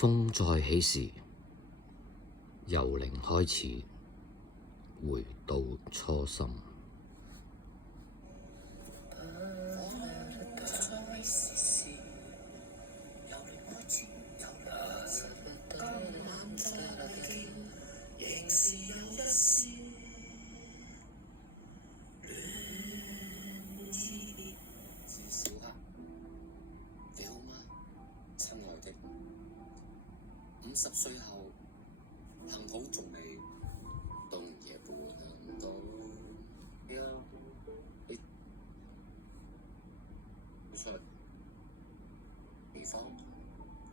風再起時，由零開始，回到初心。小黑，你好嗎，親愛的？50歲後，幸好仲未到夜半到呀！你出嚟，地方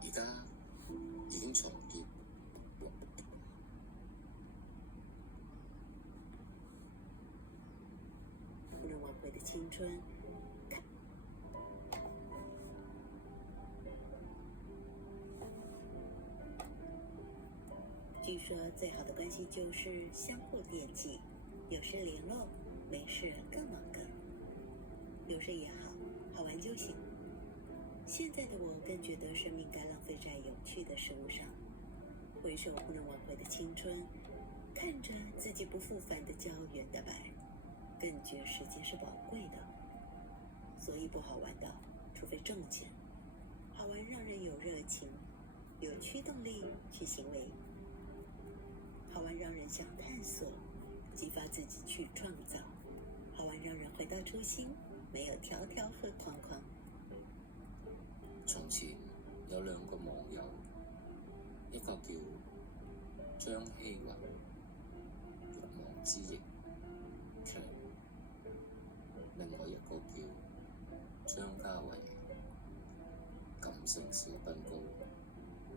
而家已經重建。不能挽回的青春。据说最好的关系就是相互惦记，有事联络，没事更忙更。有事也好，好玩就行。现在的我更觉得生命该浪费在有趣的事物上。回首不能挽回的青春，看着自己不复返的胶原蛋白，更觉时间是宝贵的。所以不好玩的，除非挣钱。好玩让人有热情，有驱动力去行为。好玩让人想探索，激发自己去创造。好玩讓人回到初心，沒有條條和框框。從前有兩個網友，一個叫張希雲，欲望之翼強；另外一個叫張家偉，感性小奔高，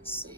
死